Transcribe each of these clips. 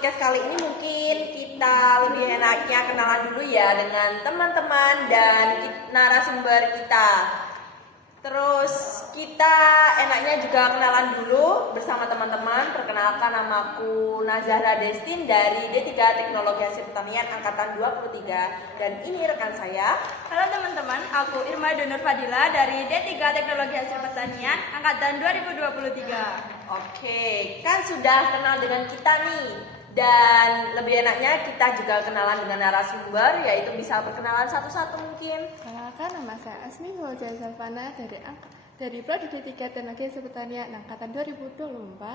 podcast kali ini mungkin kita lebih enaknya kenalan dulu ya dengan teman-teman dan narasumber kita. Terus kita enaknya juga kenalan dulu bersama teman-teman. Perkenalkan, namaku Nazahra Destin dari D3 Teknologi Hasil Pertanian Angkatan 23. Dan ini rekan saya. Halo teman-teman, aku Irma Donur Fadila dari D3 Teknologi Hasil Pertanian Angkatan 2023. Oke, kan sudah kenal dengan kita nih. Dan lebih enaknya kita juga kenalan dengan narasumber, yaitu bisa perkenalan satu-satu mungkin. Perkenalkan, nama saya Asmi Hulja Salvana dari Prodi D3 Teknologi Hasil Pertanian Angkatan 2024.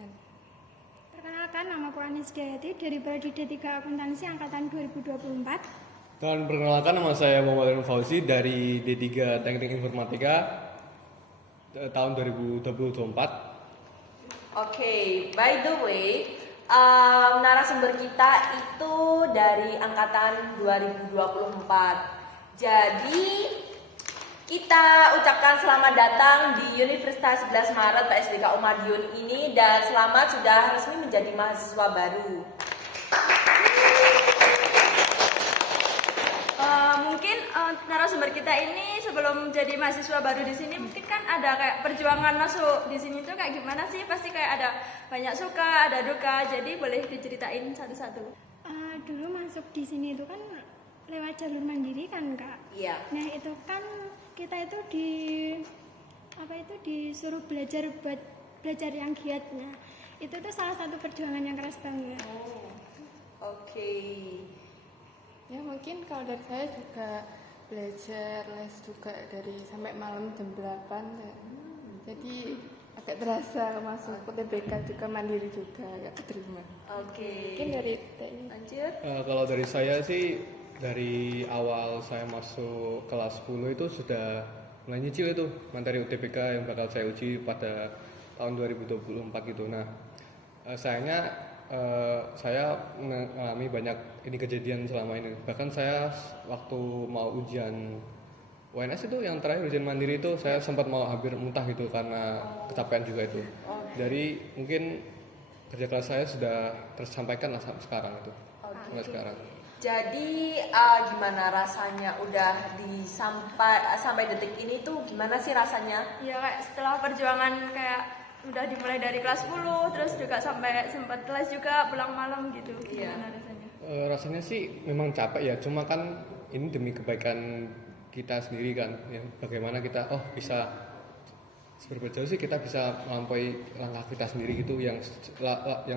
Dan perkenalkan, nama aku Anis Dayati dari Prodi D3 Akuntansi Angkatan 2024. Dan perkenalkan, nama saya Muhammad Fauzi dari D3 Teknik Informatika tahun 2024. Oke, by the way, narasumber kita itu dari angkatan 2024. Jadi kita ucapkan selamat datang di Universitas 11 Maret PSDK Madiun ini dan selamat sudah resmi menjadi mahasiswa baru. Mungkin narasumber kita ini sebelum jadi mahasiswa baru di sini mungkin kan ada kayak perjuangan masuk di sini tuh kayak gimana sih? Pasti kayak ada banyak suka, ada duka. Jadi boleh diceritain satu-satu. Dulu masuk di sini itu kan lewat jalur mandiri kan Kak. Iya. Nah itu kan kita itu disuruh belajar buat belajar yang giat. Nah itu tuh salah satu perjuangan yang keras banget. Oh, oke. ya mungkin kalau dari saya juga belajar les juga dari sampai malam jam 8 ya. Jadi agak terasa masuk UTBK juga mandiri juga agak keterima. Oke. Mungkin dari TI. Lanjut. Kalau dari saya sih, dari awal saya masuk kelas 10 itu sudah mulai nyicil itu materi UTBK yang bakal saya uji pada tahun 2024 gitu. Nah, sayangnya saya mengalami banyak ini kejadian selama ini. Bahkan saya waktu mau ujian UNS itu yang terakhir ujian mandiri itu saya sempat mau hampir muntah gitu karena kecapean juga itu. Dari mungkin kerja keras saya sudah tersampaikan lah sampai sekarang itu. Sampai sekarang. Jadi gimana rasanya udah sampai detik ini tuh gimana sih rasanya? Ya kayak setelah perjuangan kayak udah dimulai dari kelas 10 terus juga sampai sempat kelas juga pulang malam gitu. Gimana rasanya? Rasanya sih memang capek ya, cuma kan ini demi kebaikan kita sendiri kan ya, bagaimana kita bisa seberapa jauh sih kita bisa melampaui langkah kita sendiri gitu yang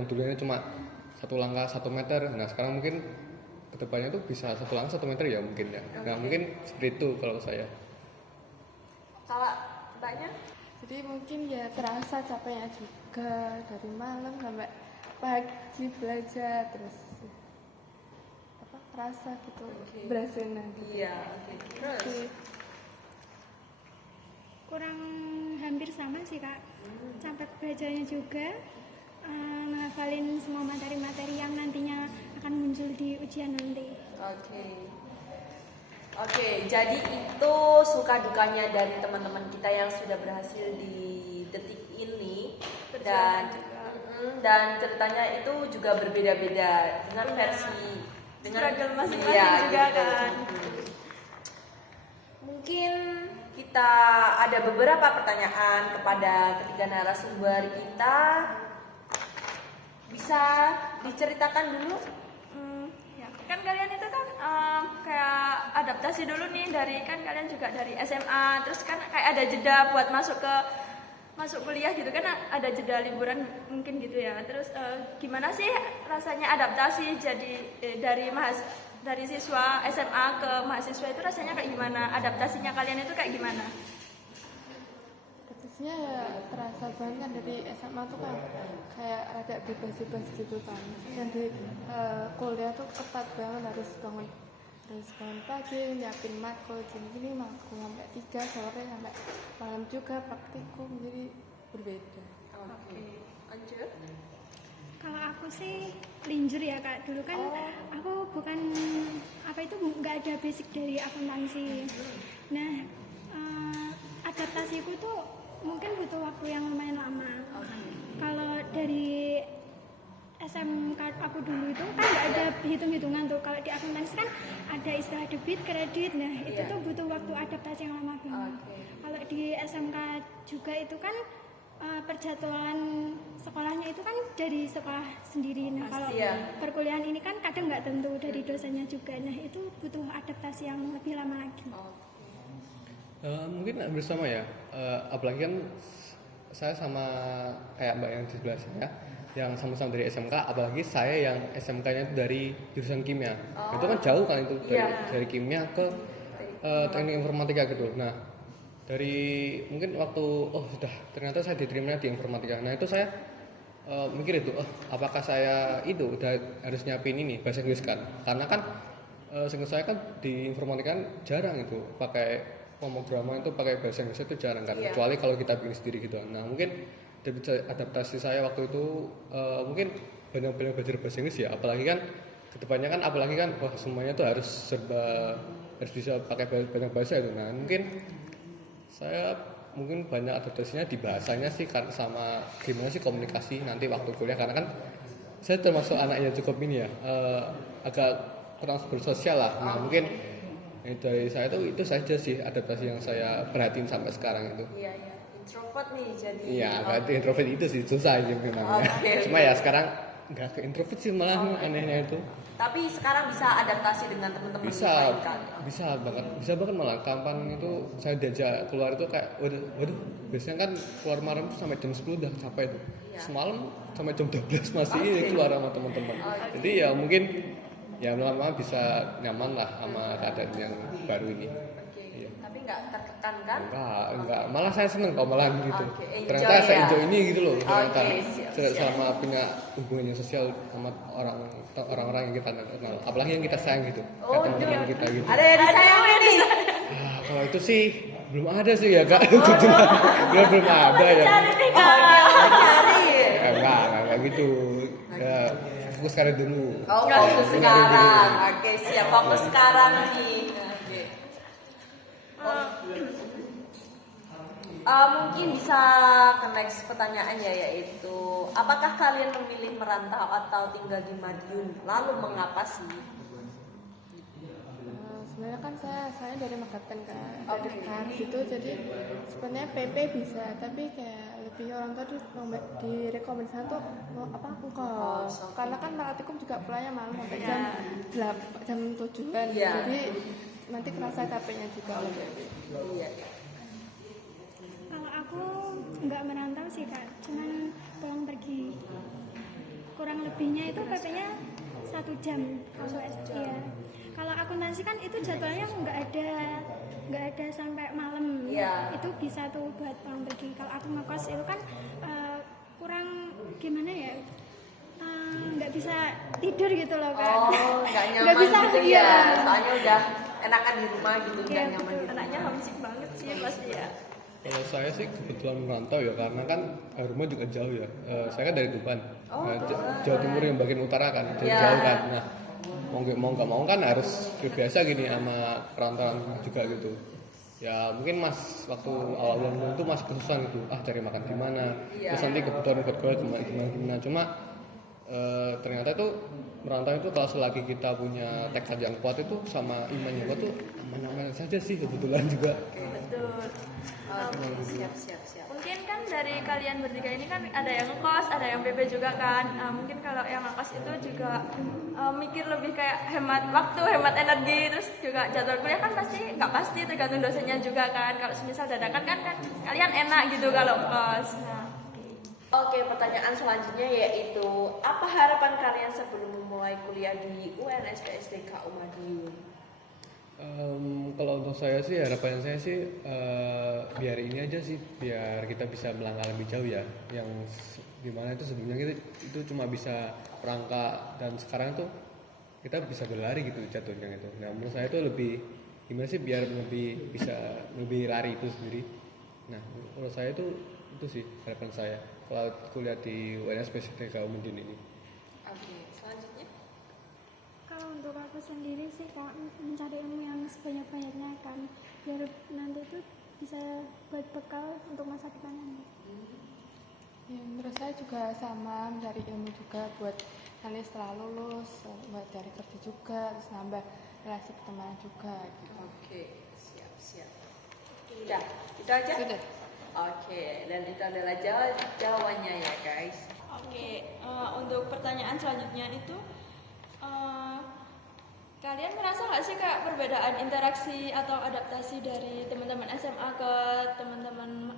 dulunya cuma satu langkah 1 meter. Nah sekarang mungkin kedepannya tuh bisa 1 langkah 1 meter ya mungkin ya. Nah mungkin seperti itu kalau saya. Kalau banyak? Jadi mungkin ya terasa capeknya juga dari malam sampai pagi belajar terus terasa gitu berhasil nanti. Iya. Terus Kurang hampir sama sih Kak. Sampai belajarnya juga menghafalin semua materi-materi yang nantinya akan muncul di ujian nanti. Oke, jadi itu suka dukanya dari teman-teman kita yang sudah berhasil di detik ini dan ceritanya itu juga berbeda-beda dengan versi struggle masing-masing juga gitu. kan. Mungkin kita ada beberapa pertanyaan kepada ketiga narasumber kita. Bisa diceritakan dulu? Ya, kan kalian itu kan kayak adaptasi dulu nih dari kan kalian juga dari SMA, terus kan kayak ada jeda buat masuk kuliah gitu kan, ada jeda liburan mungkin gitu ya. Terus gimana sih rasanya adaptasi jadi dari siswa SMA ke mahasiswa itu rasanya kayak gimana? Adaptasinya kalian itu kayak gimana? Adaptasinya ya terasa banget kan dari SMA tuh kan kayak ada bebas-bebas gitu kan. Dan di kuliah tuh ketat banget, harus bangun pagi, nyiapin matkul, gini matkul sampai 3 sore sampai malam juga praktikum, jadi berbeda. Oke. Lanjut. Kalau aku sih linjur ya Kak. Dulu kan aku bukan nggak ada basic dari akuntansi. Nah adaptasiku tuh mungkin butuh waktu yang lumayan lama. Kalau dari SMK aku dulu itu kan nggak ada hitung-hitungan tuh. Kalau di akuntansi kan ada istilah debit, kredit. Nah, itu tuh butuh waktu adaptasi yang lama banget. Kalau di SMK juga itu kan perjadwalan sekolahnya itu kan dari sekolah sendiri. Nah, kalau perkuliahan ini kan kadang nggak tentu dari dosennya juga. Nah, itu butuh adaptasi yang lebih lama lagi. Mungkin hampir sama ya, apalagi kan saya sama kayak mbak yang di sebelah saya yang sama-sama dari SMK, apalagi saya yang SMK-nya itu dari jurusan kimia. Itu kan jauh kan itu dari kimia ke teknik informatika gitu. Nah, dari mungkin waktu sudah ternyata saya diterima di informatika. Nah, itu saya mikir itu, apakah saya itu udah harus nyiapin ini bahasa Inggris kan? Karena kan seingat saya kan di informatika kan jarang itu pakai pemrograman itu pakai bahasa Inggris itu jarang kan, kecuali kalau kita bikin sendiri gitu. Nah, mungkin adaptasi saya waktu itu mungkin banyak-banyak belajar bahasa Inggris ya, apalagi kan kedepannya kan apalagi kan wah semuanya tuh harus bisa pakai banyak bahasa itu. Nah, mungkin banyak adaptasinya di bahasanya sih kan, sama gimana sih komunikasi nanti waktu kuliah, karena kan saya termasuk anak yang cukup ini ya agak kurang bersosial lah. Nah, mungkin dari saya itu saja sih adaptasi yang saya perhatiin sampai sekarang itu. Iya, introvert nih jadi. Iya, introvert itu sih susah gitu namanya. Cuma ya sekarang nggak ke introvert sih malah anehnya itu. Tapi sekarang bisa adaptasi dengan teman-teman bisa banget malah. Kapan itu saya diajak keluar itu kayak waduh biasanya kan keluar malam sampai jam 10 udah capek tuh. Semalam sampai jam 12 masih ini keluar sama teman-teman. Jadi ya mungkin ya lama-lama bisa nyaman lah sama keadaan yang baru ini. Iya. Tapi nggak tertekan kan? Enggak, malah saya seneng kok malah gitu. Ternyata saya enjoy ini gitu loh. Ternyata selama punya hubungan yang sosial sama orang-orang yang kita kenal, apalagi yang kita sayang gitu, kayak teman-teman kita gitu. Ada yang disayangin nih. Kalau itu sih belum ada sih ya kak. belum ada ya. Cari. Enggak gitu. Ya, fokus karir dulu. Fokus sekarang. Oke, siap, fokus sekarang nih. Mungkin bisa ke next pertanyaan ya, yaitu apakah kalian memilih merantau atau tinggal di Madiun? Lalu mengapa sih? Sebenarnya kan saya dari Megaten kan, dari dekat situ, jadi sebenarnya PP bisa, tapi kayak lebih orang tua direkomendasikan tuh ngkos, karena kan praktikum juga pulangnya malam sampai jam 7-an, jadi nanti kerasa capeknya juga. Iya. Kalau aku nggak merantau sih kak, cuman pulang pergi. Kurang lebihnya itu PP-nya 1 jam kalau ya. Kalau akuntansi kan itu jadwalnya nggak ada sampai malam. Itu bisa tuh buat pulang pergi. Kalau aku ngekos itu kan kurang gimana ya? Nggak bisa tidur gitu loh kak. Nggak nyaman bisa, gitu ya. Soalnya udah enakan di rumah gitu, nggak nyaman. Anaknya homesick banget sih pasti ya. Kalau saya sih kebetulan merantau ya, karena kan rumah juga jauh ya. Saya kan dari Tuban, Jawa Timur yang bagian utara kan, jauh kan. Nah, mau nggak mau kan harus terbiasa gini sama perantauan juga gitu. Ya mungkin waktu awal-awal itu masih kesusahan gitu, cari makan di mana, terus nanti kebutuhan buat gue gimana. Cuma ternyata itu merantau itu kalau selagi kita punya tekad yang kuat itu sama iman yang kuat tuh aman-aman saja sih kebetulan juga. Betul. Siap. Mungkin kan dari kalian bertiga ini kan ada yang ngekos, ada yang PP juga kan. Mungkin kalau yang ngekos itu juga mikir lebih kayak hemat waktu, hemat energi, terus juga jadwal kuliah kan nggak pasti tergantung dosennya juga kan. Kalau semisal dadakan kan kalian enak gitu kalau ngekos. Oke, pertanyaan selanjutnya yaitu apa harapan kalian sebelum memulai kuliah di UNSPSD KU Madiun? Kalau untuk saya sih harapan saya sih biar ini aja sih, biar kita bisa melangkah lebih jauh ya, yang dimana itu sebelumnya kita itu cuma bisa perangkat dan sekarang tuh kita bisa berlari gitu jatuhnya gitu. Nah menurut saya itu lebih gimana sih biar lebih lari itu sendiri. Nah menurut saya itu sih harapan saya kalau kuliah di UNSPSD KU Madiun ini. Oke, selanjutnya. Kalau untuk aku sendiri sih kak, mencari ilmu yang sebanyak-banyaknya kan, biar nanti itu bisa buat bekal untuk masa depan nanti. Ya, menurut saya juga sama, mencari ilmu juga buat nanti setelah lulus buat cari kerja juga, terus nambah relasi pertemanan juga gitu. Oke, siap. Udah, itu aja? Sudah. Oke, dan itu adalah jawabannya ya guys. Oke, untuk pertanyaan selanjutnya itu kalian merasa nggak sih kayak perbedaan interaksi atau adaptasi dari teman-teman SMA ke teman-teman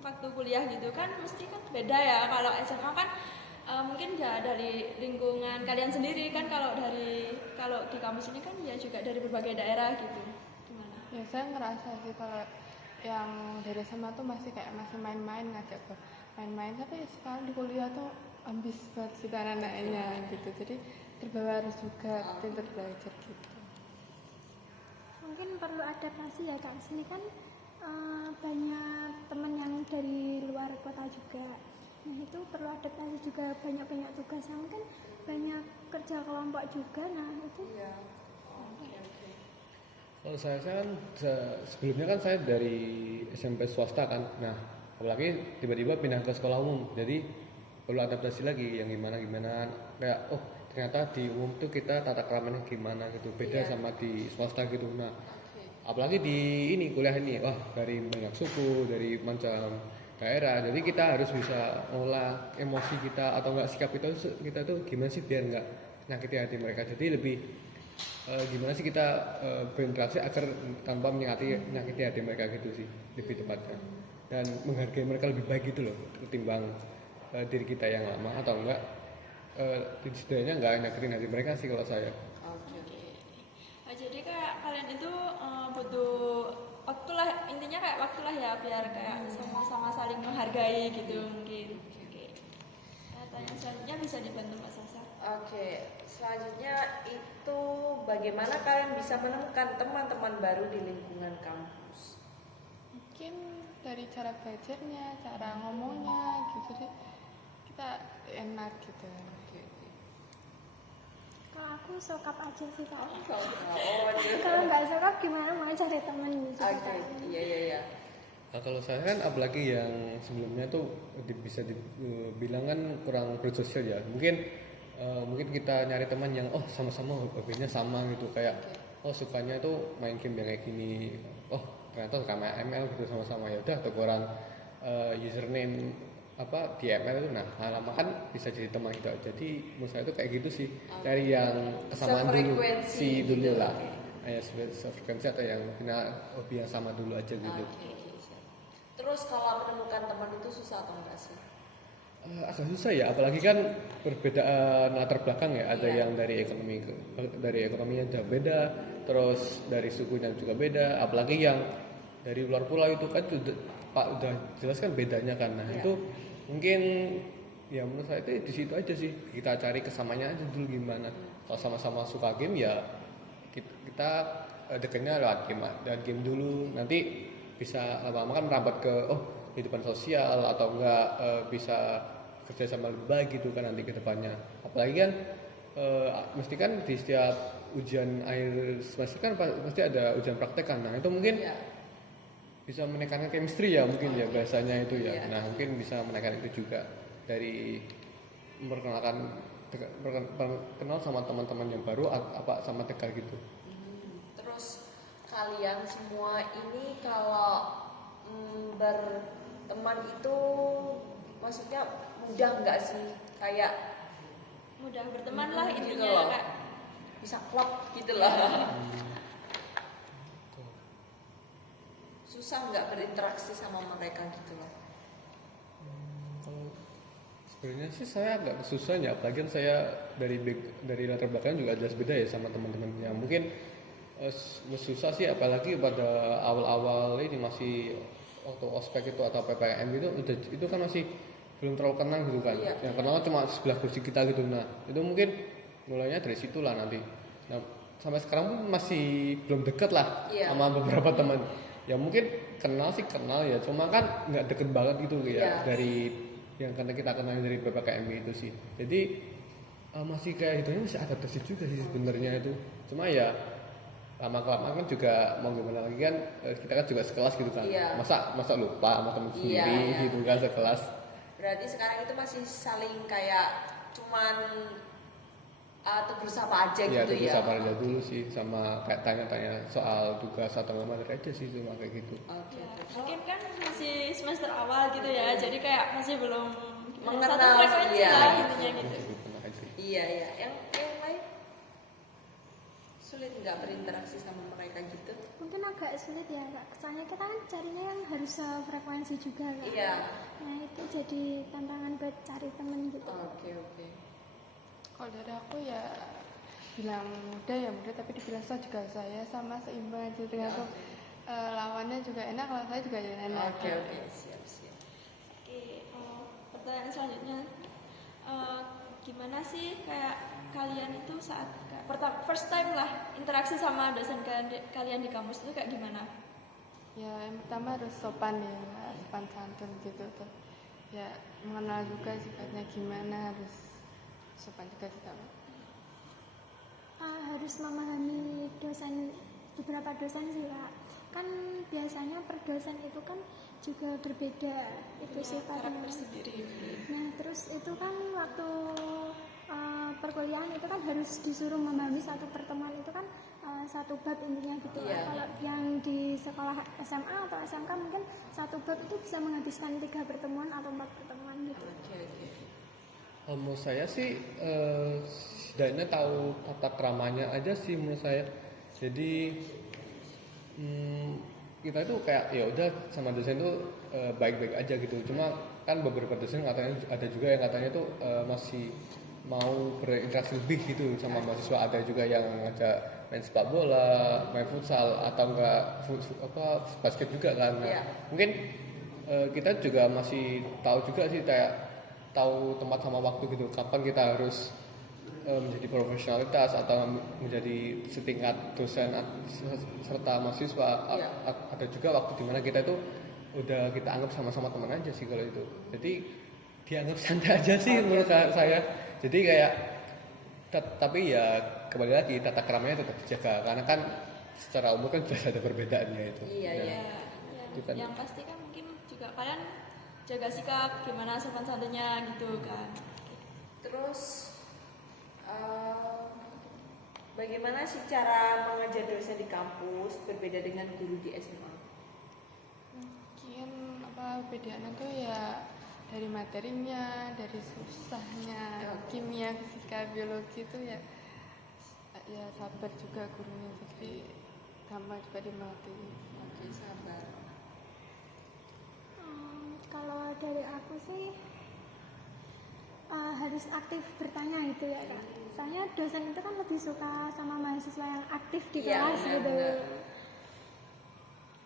waktu kuliah gitu kan mesti kan beda ya. Kalau SMA kan mungkin ya dari lingkungan kalian sendiri kan, kalau di kampus ini kan ya juga dari berbagai daerah gitu. Gimana? Ya saya ngerasa sih kalau yang dari SMA tuh masih main-main, ngajak ke main-main, tapi sekarang di kuliah tuh ambis banget gitu anak-anaknya gitu, jadi terbawa harus juga pintar belajar gitu. Mungkin perlu adaptasi ya kak, sini kan banyak teman yang dari luar kota juga, nah itu perlu adaptasi juga, banyak tugas, mungkin banyak kerja kelompok juga, nah itu Kalau saya kan sebelumnya kan saya dari SMP swasta kan, nah apalagi tiba-tiba pindah ke sekolah umum, jadi perlu adaptasi lagi yang gimana kayak ternyata di umum tuh kita tata keramanya gimana gitu, beda sama di swasta gitu. Nah apalagi di ini kuliah ini, wah dari banyak suku, dari macam daerah, jadi kita harus bisa ngolah emosi kita atau enggak sikap kita tuh gimana sih biar enggak nyakiti hati mereka, jadi lebih gimana sih kita berinteraksi agar tanpa menyakiti hati mereka gitu sih lebih tepatnya, dan menghargai mereka lebih baik gitu loh ketimbang diri kita yang lama, atau enggak setidaknya enggak nyakitin hati mereka sih kalau saya. Nah, jadi kayak kalian itu butuh waktu lah, intinya kayak waktu lah ya biar kayak sama-sama saling menghargai gitu mungkin. Oke. Nah, tanya selanjutnya bisa dibantu Mbak Sasa. Oke, selanjutnya itu bagaimana kalian bisa menemukan teman-teman baru di lingkungan kampus? Mungkin dari cara belajarnya, cara ngomongnya gitu deh, kita enak gitu. kalau aku sokap aja sih kak. Dia. Kalau nggak sokap gimana mau cari teman gitu. Oke, iya. Nah, kalau saya kan apalagi yang sebelumnya tuh bisa dibilang kan kurang bersosial ya, mungkin kita nyari teman yang sama-sama hobinya sama gitu, kayak sukanya tuh main game yang kayak gini, ternyata suka main ML gitu sama-sama, ya udah teguran username di ML itu, nah lama kan bisa jadi teman kita. Jadi menurut saya itu kayak gitu sih, cari yang kesamaan dulu Sefrekuensi dulu gitu. lah, sefrekuensi atau yang punya hobi yang sama dulu aja gitu. Terus kalau menemukan teman itu susah atau enggak sih? Agak susah ya, apalagi kan perbedaan latar belakang ya, ada yang dari ekonominya udah beda, terus dari sukunya juga beda, apalagi yang dari luar pulau itu kan udah jelas kan bedanya kan. Nah itu mungkin ya menurut saya itu di situ aja sih, kita cari kesamanya aja dulu gimana. Kalau sama-sama suka game ya kita dekatnya lewat game dulu, nanti bisa lama-lama kan merambat ke kehidupan sosial, atau enggak bisa kerja sama lebih baik gitu kan nanti ke depannya. Apalagi kan mesti kan di setiap ujian akhir semester kan pasti ada ujian praktek kan. Nah itu mungkin bisa menekankan chemistry ya, mungkin ya bahasanya itu ya. Nah mungkin bisa menekan itu juga dari kenal sama teman-teman yang baru sama tegar gitu. Terus kalian semua ini kalau berteman itu maksudnya mudah nggak sih, kayak Mudah berteman lah gitu intinya loh. Kak. Bisa klop gitu loh. Susah nggak berinteraksi sama mereka gitu loh? Kalau sebenarnya sih saya agak susah ya, apalagi kan saya dari latar belakang juga jelas beda ya sama teman-teman yang mungkin susah sih, apalagi pada awal-awal ini masih waktu ospek itu atau PPKM gitu, itu kan masih belum terlalu kenal gitu kan. Yang kenal cuma sebelah kursi kita gitu. Nah itu mungkin mulainya dari situ lah nanti. Nah sampai sekarang pun masih belum deket lah sama beberapa teman. Ya mungkin kenal ya, cuma kan nggak deket banget gitu ya dari yang karena kita kenal dari PPKM itu sih. Jadi masih kayak hidupnya masih adaptasi juga sih sebenarnya itu. Cuma ya lama-kelamaan kan juga mau gimana lagi kan, kita kan juga sekelas gitu kan. Masa lupa sama temen sendiri gitu kan sekelas. Berarti sekarang itu masih saling kayak cuman tegur sapa aja Iya, gitu terus ya. sabar aja dulu sih, sama kayak tanya-tanya soal tugas atau nggak materi aja sih, cuma kayak gitu. Oke. Ya, mungkin kan masih semester awal gitu ya, jadi kayak masih belum Mengenal, satu frekuensi iya. lah intinya gitu. Gitu, tenang aja. Iya iya. Yang lain sulit nggak berinteraksi sama mereka gitu? Mungkin agak sulit ya kak, soalnya kita kan carinya yang harus sefrekuensi juga kak. Iya. Nah itu jadi tantangan buat cari temen gitu. Oke. Kalau dari aku ya bilang muda ya muda, tapi dibilang susah juga saya sama seimbang aja dengan aku. Lawannya juga enak, lawan saya juga enak. Oke. Siap. Oke, pertanyaan selanjutnya, gimana sih kayak kalian itu saat kayak first time lah interaksi sama dosen kalian di kampus itu kayak gimana? Ya yang pertama harus sopan ya, sopan santun gitu tuh. Ya mengenal juga sifatnya gimana, harus sopan juga kita. Harus memahami dosen, beberapa dosen sih kak. Kan biasanya per dosen itu kan juga berbeda itu sifatnya. Karakter sendiri. Nah terus itu kan waktu perkuliahan itu kan harus disuruh memahami satu pertemuan itu kan satu bab intinya gitu. Iya. Kalau yang di sekolah SMA atau SMK mungkin satu bab itu bisa menghabiskan 3 pertemuan atau 4 pertemuan gitu. Oke. Menurut saya sih setidaknya tahu tata keramanya aja sih menurut saya. Jadi kita itu kayak ya udah sama dosen itu baik-baik aja gitu. Cuma kan beberapa dosen katanya ada juga yang katanya tuh masih mau berinteraksi lebih gitu sama mahasiswa. Ada juga yang ngajak main sepak bola, main futsal atau enggak basket juga kan. Nah, Iya. mungkin kita juga masih tahu juga sih kayak tahu tempat sama waktu gitu. Kapan kita harus menjadi profesionalitas atau menjadi setingkat dosen serta mahasiswa. Iya. Ada juga waktu dimana kita itu udah kita anggap sama-sama teman aja sih kalau itu. Jadi dianggap santai aja sih menurut saya. Jadi kayak tapi ya kembali lagi tata keramanya tetap dijaga karena kan secara umum kan jelas ada perbedaannya itu. Iya. Ya, Itu kan. yang pasti kan mungkin juga kalian jaga sikap gimana sopan santunnya gitu kan. Terus bagaimana sih cara mengajar dosen di kampus berbeda dengan guru di SMA? Mungkin bedanya tuh ya dari materinya, dari susahnya, kimia, fisika, biologi itu ya sabar juga gurunya, jadi gampang juga dimengerti. Oke, sabar. Kalau dari aku sih harus aktif bertanya gitu ya kak. Soalnya dosen itu kan lebih suka sama mahasiswa yang aktif di Iya, kelas gitu. benar.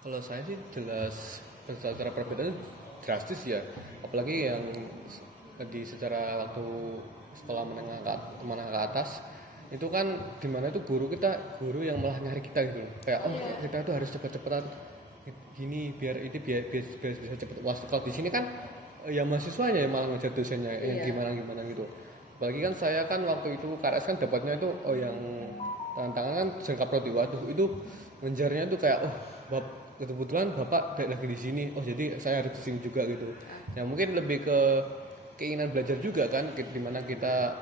Kalau saya sih jelas secara perbedaan drastis ya, apalagi yang secara waktu sekolah menengah ke atas itu kan dimana itu guru yang malah nyari kita gitu, kayak kita tuh harus cepet-cepetan gini biar bisa cepet uas. Kalau di sini kan ya mahasiswanya yang malah ngajar dosennya yang gimana gitu. Apalagi kan saya kan waktu itu KRS kan dapatnya itu yang tantangan kan jangka prodi. Waduh itu ngejarnya itu kayak kebetulan bapak lagi di sini, jadi saya harus kesini juga gitu. Ya mungkin lebih ke keinginan belajar juga kan, dimana kita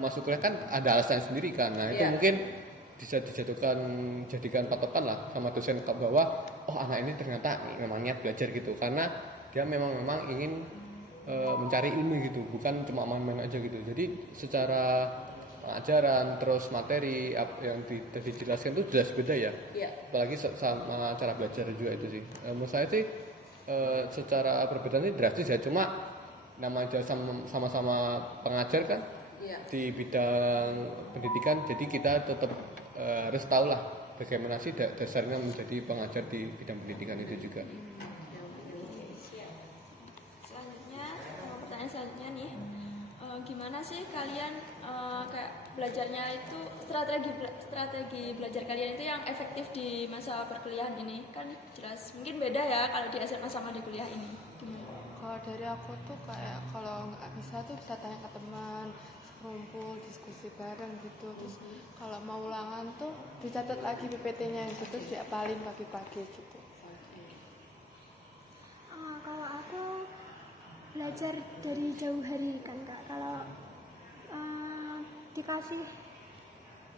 masuk kuliah kan ada alasan sendiri kan. Nah itu mungkin bisa jadikan patokan lah sama dosen bahwa anak ini ternyata memang niat belajar gitu, karena dia memang ingin mencari ilmu gitu, bukan cuma main-main aja gitu. Jadi secara pengajaran terus materi yang dijelaskan itu jelas beda ya. Iya. Apalagi sama cara belajar juga itu sih. Menurut saya sih secara perbedaan ini drastis ya, cuma nama aja sama-sama pengajar kan di bidang pendidikan, jadi kita tetap harus tahu lah bagaimana sih dasarnya menjadi pengajar di bidang pendidikan itu juga. Pertanyaan selanjutnya nih, gimana sih kalian kayak belajarnya itu strategi belajar kalian itu yang efektif di masa perkuliahan ini? Kan jelas mungkin beda ya kalau di SMA sama di kuliah ini. Gimana? Kalau dari aku tuh kayak kalau nggak bisa tuh bisa tanya ke teman, ngumpul diskusi bareng gitu. Terus kalau mau ulangan tuh dicatat lagi PPT-nya gitu, terus diapalin pagi-pagi gitu. Kalau aku belajar dari jauh hari kan kak. Kalau dikasih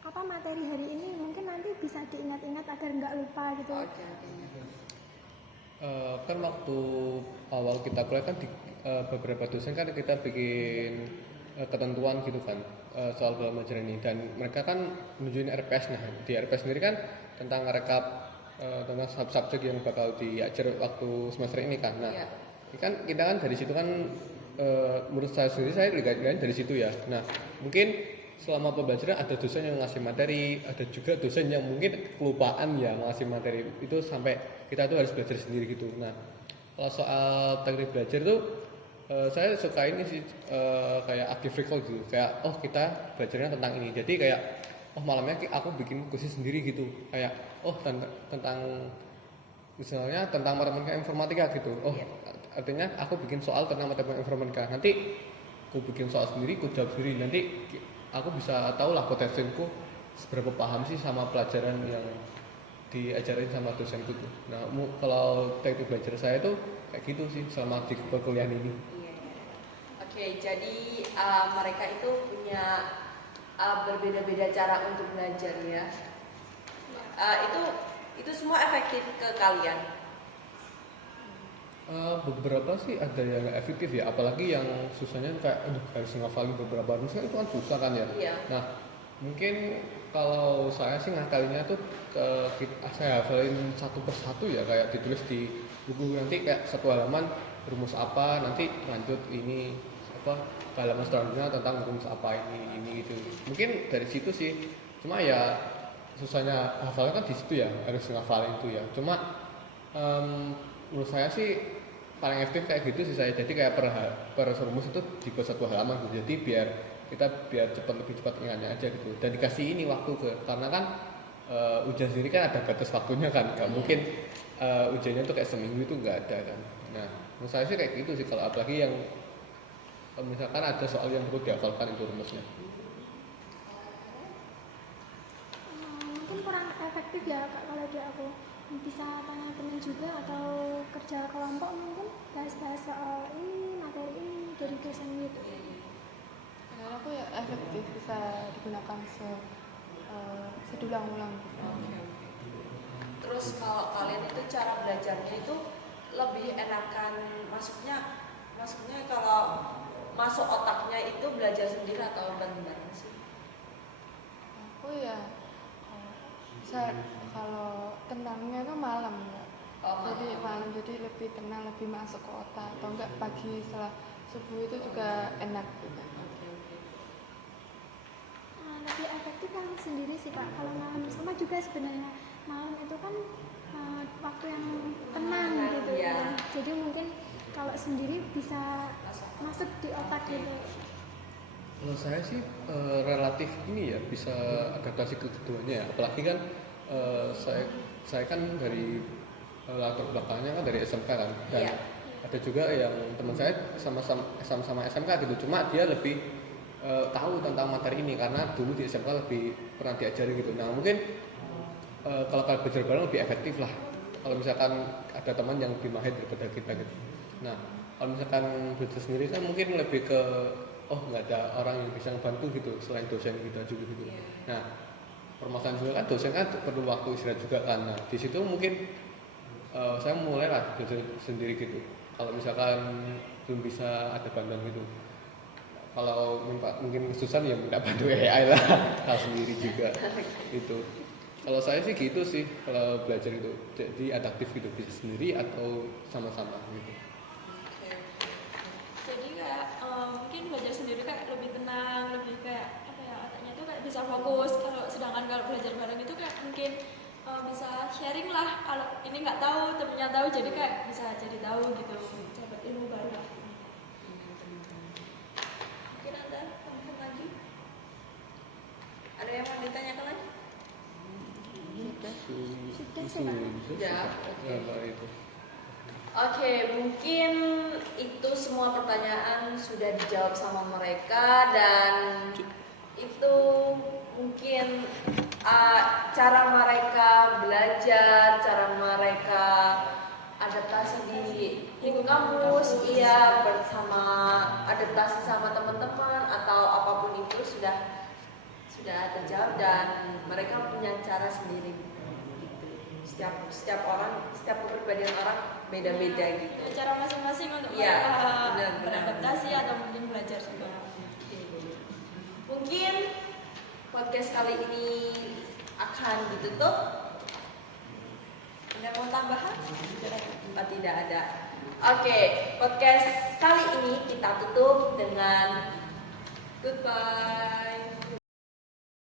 apa materi hari ini mungkin nanti bisa diingat-ingat agar nggak lupa gitu. Kan waktu awal kita kuliah kan di beberapa dosen kan kita bikin ketentuan gitu kan soal pembelajaran ini, dan mereka kan nunjukin RPS. Nah di RPS sendiri kan tentang rekap tentang subjek yang bakal diajar waktu semester ini kan. Nah ini kan kita kan dari situ kan menurut saya sendiri saya lihat dari situ ya. Nah mungkin selama pembelajaran ada dosen yang ngasih materi, ada juga dosen yang mungkin kelupaan ya ngasih materi itu sampai kita tuh harus belajar sendiri gitu. Nah kalau soal teknik belajar tuh saya suka ini sih kayak active recall gitu, kayak oh kita belajarnya tentang ini, jadi kayak oh malamnya aku bikin kursus sendiri gitu, kayak oh tentang misalnya tentang matematika informatika gitu, oh artinya aku bikin soal tentang matematika informatika, nanti aku bikin soal sendiri, aku jawab sendiri, nanti aku bisa tahu lah potensiku seberapa paham sih sama pelajaran yang diajarin sama dosenku tuh. Nah kalau teknik belajar saya tuh kayak gitu sih selama di perkuliahan ini. Oke, jadi mereka itu punya berbeda-beda cara untuk belajar ya. Itu semua efektif ke kalian? Beberapa sih ada yang nggak efektif ya, apalagi yang susahnya kayak harus ngafalin beberapa rumus kan itu kan susah kan ya. Iya. Nah mungkin kalau saya sih ngakalinnya tuh saya hafalin satu persatu ya, kayak ditulis di buku, nanti kayak satu halaman rumus apa, nanti lanjut ini apa halaman selanjutnya tentang rumus apa ini gitu. Mungkin dari situ sih, cuma ya susahnya hafalnya kan di situ ya, harus ngafalin itu ya. Cuma menurut saya sih paling efektif kayak gitu sih saya, jadi kayak per rumus itu dibuat satu halaman gitu, jadi biar lebih cepat ingatnya aja gitu, dan dikasih ini waktu karena kan ujian sendiri kan ada batas waktunya kan, nggak mungkin ujiannya tuh kayak seminggu itu nggak ada kan. Nah menurut saya sih kayak gitu sih, kalau apalagi yang misalkan ada soal yang perlu dihafalkan itu rumusnya. Mungkin kurang efektif ya Kak, kalau di aku bisa tanya teman juga atau kerja kelompok, mungkin bahas-bahas soal ini materi ini dari dosen gitu. Menurut aku ya efektif, bisa digunakan sedulang-ulang gitu. Terus kalau kalian itu cara belajarnya itu lebih enakan, maksudnya kalau masuk otaknya itu belajar sendiri atau bareng-bareng sih? Aku ya bisa, kalau tenangnya itu malam ya. Jadi malam, jadi lebih tenang, lebih masuk ke otak, atau enggak pagi setelah subuh itu juga enak juga. Lebih efektif yang sendiri sih Kak. Kalau malam sama juga sebenarnya, malam itu kan waktu yang tenang gitu ya. Jadi mungkin kalau sendiri bisa masuk di otak gitu. Kalau saya sih relatif ini ya bisa adaptasi ke keduanya ya, apalagi kan saya kan dari latar belakangnya kan dari SMK kan, dan ada juga yang teman saya sama SMK gitu, cuma dia lebih tahu tentang materi ini karena dulu di SMK lebih pernah diajari gitu. Nah mungkin kalau kalian belajar bareng lebih efektif lah kalau misalkan ada teman yang lebih mahir daripada kita gitu. Nah kalau misalkan belajar sendiri kan mungkin lebih ke nggak ada orang yang bisa membantu gitu selain dosen kita juga gitu. Nah permasalahan juga kan dosen kan perlu waktu istirahat juga kan. Nah di situ mungkin saya mulai lah belajar sendiri gitu. Kalau misalkan belum bisa ada bantuan gitu, kalau mungkin kesusahan ya minta bantu AI lah, hal sendiri juga itu. Kalau saya sih gitu sih, kalau belajar itu jadi adaptif gitu, bisa sendiri atau sama-sama gitu. Jadi kayak mungkin belajar sendiri kayak lebih tenang, lebih kayak apa ya, otaknya tuh kayak bisa fokus. Sedangkan kalau belajar bareng itu kayak mungkin bisa sharing lah, kalau ini nggak tahu temennya tahu, jadi kayak bisa jadi tahu gitu, dapat ilmu baru lah. Mungkin ada tambahan lagi? Ada yang mau ditanyakan lagi? Sudah. Itu. Oke, mungkin itu semua pertanyaan sudah dijawab sama mereka, dan itu mungkin cara mereka belajar, cara mereka adaptasi di lingkungan kampus, bersama adaptasi sama teman-teman atau apapun itu sudah terjawab dan mereka punya cara sendiri gitu. Setiap orang, setiap kepribadian orang beda-beda gitu. Cara masing-masing untuk Iya, mereka benar-benar. beradaptasi atau mungkin belajar juga. Mungkin podcast kali ini akan ditutup. Ada mau tambahan? Tidak ada. Oke, podcast kali ini kita tutup dengan goodbye.